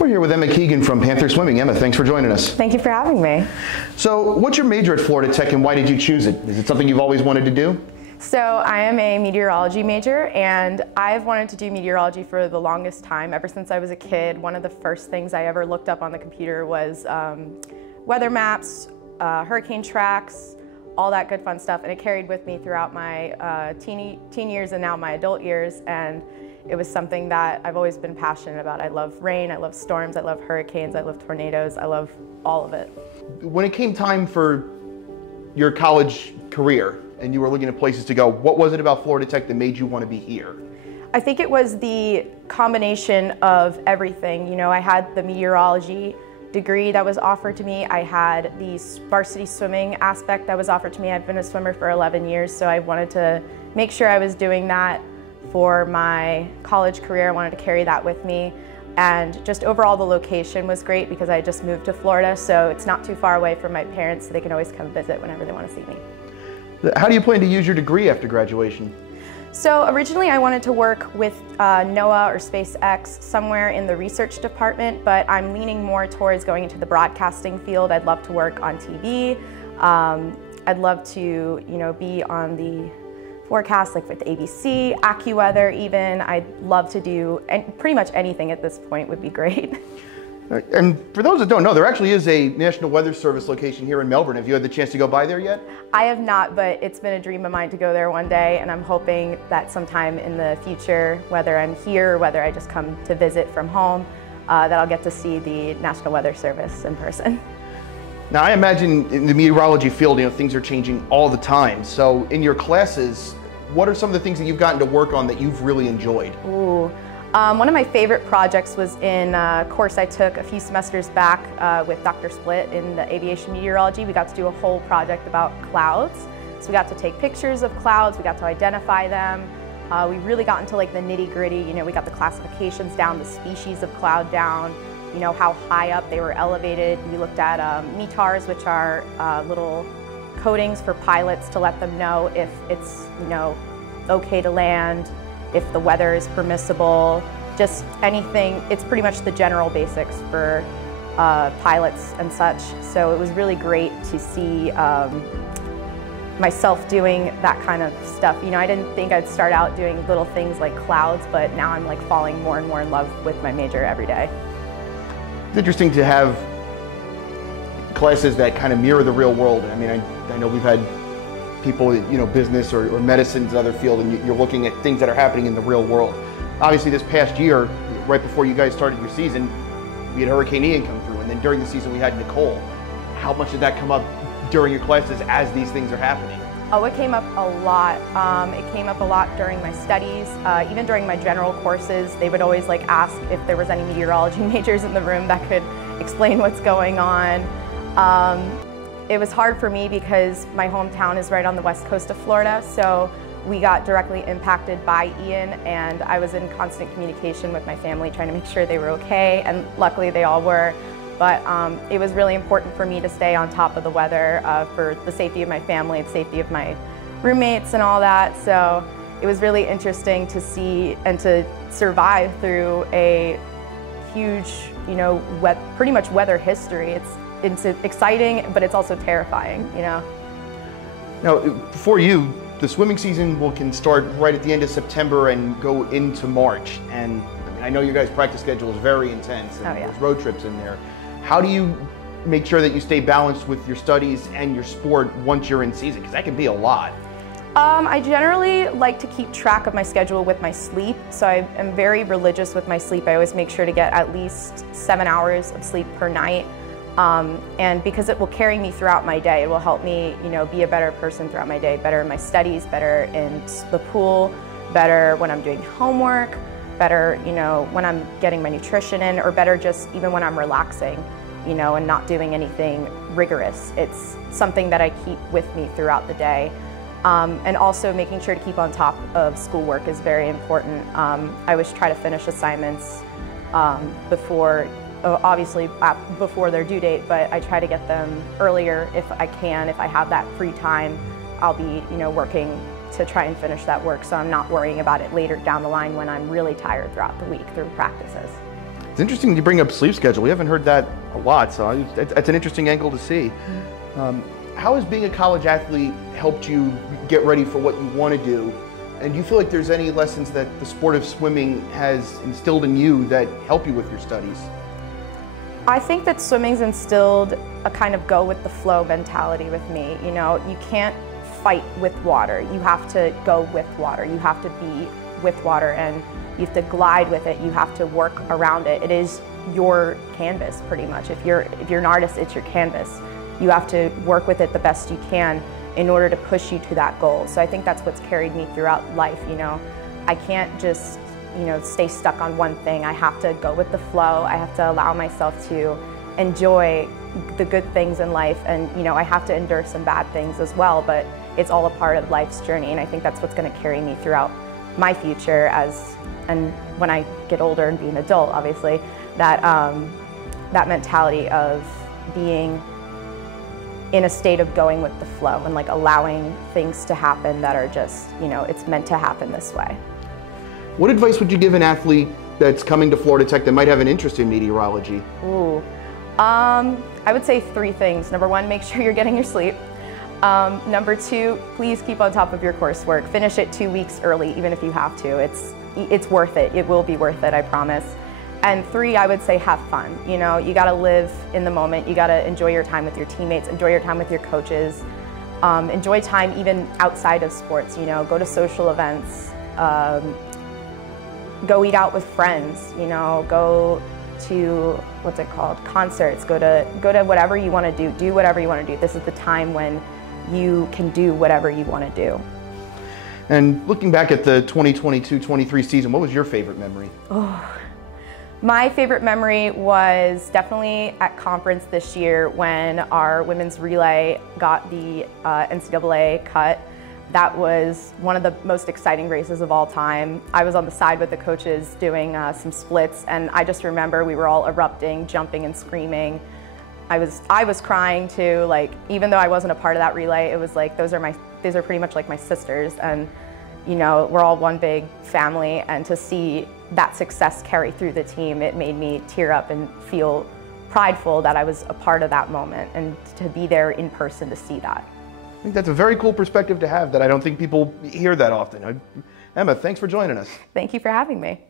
We're here with Emma Keegan from Panther Swimming. Emma, thanks for joining us. Thank you for having me. So, what's your major at Florida Tech and why did you choose it? Is it something you've always wanted to do? So I am a meteorology major, and I've wanted to do meteorology for the longest time. Ever since I was a kid, one of the first things I ever looked up on the computer was weather maps, hurricane tracks, all that good fun stuff, and it carried with me throughout my teen years and now my adult years, and it was something that I've always been passionate about. I love rain, I love storms, I love hurricanes, I love tornadoes, I love all of it. When it came time for your college career and you were looking at places to go, what was it about Florida Tech that made you want to be here? I think it was the combination of everything. You know, I had the meteorology degree that was offered to me. I had the varsity swimming aspect that was offered to me. I've been a swimmer for 11 years, so I wanted to make sure I was doing that for my college career. I wanted to carry that with me. And just overall the location was great because I just moved to Florida, so it's not too far away from my parents, so they can always come visit whenever they want to see me. How do you plan to use your degree after graduation? So originally I wanted to work with NOAA or SpaceX somewhere in the research department, but I'm leaning more towards going into the broadcasting field. I'd love to work on TV. I'd love to, be on the forecast, like with ABC, AccuWeather even. I'd love to do, and pretty much anything at this point would be great. And for those that don't know, there actually is a National Weather Service location here in Melbourne. Have you had the chance to go by there yet? I have not, but it's been a dream of mine to go there one day, and I'm hoping that sometime in the future, whether I'm here or whether I just come to visit from home, that I'll get to see the National Weather Service in person. Now, I imagine in the meteorology field, things are changing all the time. So in your classes, what are some of the things that you've gotten to work on that you've really enjoyed? Ooh. One of my favorite projects was in a course I took a few semesters back with Dr. Split in the aviation meteorology. We got to do a whole project about clouds. So we got to take pictures of clouds, we got to identify them. We really got into like the nitty-gritty, we got the classifications down, the species of cloud down, how high up they were elevated. We looked at METARs, which are little codings for pilots to let them know if it's, okay to land, if the weather is permissible, just anything. It's pretty much the general basics for pilots and such. So it was really great to see myself doing that kind of stuff. I didn't think I'd start out doing little things like clouds, but now I'm like falling more and more in love with my major every day. It's interesting to have classes that kind of mirror the real world. I mean, I know we've had people, business or medicine is another field, and you're looking at things that are happening in the real world. Obviously, this past year, right before you guys started your season, we had Hurricane Ian come through, and then during the season we had Nicole. How much did that come up during your classes as these things are happening? Oh, it came up a lot. It came up a lot during my studies, even during my general courses. They would always ask if there was any meteorology majors in the room that could explain what's going on. It was hard for me because my hometown is right on the west coast of Florida, so we got directly impacted by Ian, and I was in constant communication with my family trying to make sure they were okay, and luckily they all were. But it was really important for me to stay on top of the weather for the safety of my family, the safety of my roommates and all that. So it was really interesting to see and to survive through a huge, pretty much weather history. It's exciting, but it's also terrifying, Now, for you, the swimming season can start right at the end of September and go into March. And I know your guys' practice schedule is very intense, and there's road trips in there. How do you make sure that you stay balanced with your studies and your sport once you're in season? Because that can be a lot. I generally like to keep track of my schedule with my sleep, so I am very religious with my sleep. I always make sure to get at least 7 hours of sleep per night. And because it will carry me throughout my day, it will help me, be a better person throughout my day, better in my studies, better in the pool, better when I'm doing homework, better, when I'm getting my nutrition in, or better just even when I'm relaxing, and not doing anything rigorous. It's something that I keep with me throughout the day. And also making sure to keep on top of schoolwork is very important. I always try to finish assignments obviously before their due date, but I try to get them earlier if I can. If I have that free time, I'll be working to try and finish that work, so I'm not worrying about it later down the line when I'm really tired throughout the week through practices. It's interesting you bring up sleep schedule. We haven't heard that a lot, so that's an interesting angle to see. How has being a college athlete helped you get ready for what you want to do? And do you feel like there's any lessons that the sport of swimming has instilled in you that help you with your studies? I think that swimming's instilled a kind of go with the flow mentality with me. You know, you can't fight with water. You have to go with water. You have to be with water, and you have to glide with it. You have to work around it. It is your canvas, pretty much. If you're an artist, it's your canvas. You have to work with it the best you can in order to push you to that goal. So I think that's what's carried me throughout life. You know, I can't just, you know, stay stuck on one thing. I have to go with the flow. I have to allow myself to enjoy the good things in life, and you know, I have to endure some bad things as well, but it's all a part of life's journey, and I think that's what's going to carry me throughout my future and when I get older and be an adult, obviously, that that mentality of being in a state of going with the flow and like allowing things to happen that are just, you know, it's meant to happen this way. What advice would you give an athlete that's coming to Florida Tech that might have an interest in meteorology? Ooh, I would say 3 things. Number 1, make sure you're getting your sleep. Number 2, please keep on top of your coursework. Finish it 2 weeks early, even if you have to. It's worth it. It will be worth it, I promise. And 3, I would say have fun. You know, you gotta live in the moment. You gotta enjoy your time with your teammates, enjoy your time with your coaches, enjoy time even outside of sports, you know, go to social events, go eat out with friends, you know, go to, what's it called, concerts, go to whatever you wanna do whatever you wanna do. This is the time when you can do whatever you wanna do. And looking back at the 2022-23 season, what was your favorite memory? Oh. My favorite memory was definitely at conference this year when our women's relay got the NCAA cut. That was one of the most exciting races of all time. I was on the side with the coaches doing some splits, and I just remember we were all erupting, jumping and screaming. I was crying too, like, even though I wasn't a part of that relay, it was like, these are pretty much like my sisters, and you know, we're all one big family, and to see that success carry through the team, it made me tear up and feel prideful that I was a part of that moment and to be there in person to see that. I think that's a very cool perspective to have that I don't think people hear that often. Emma, thanks for joining us. Thank you for having me.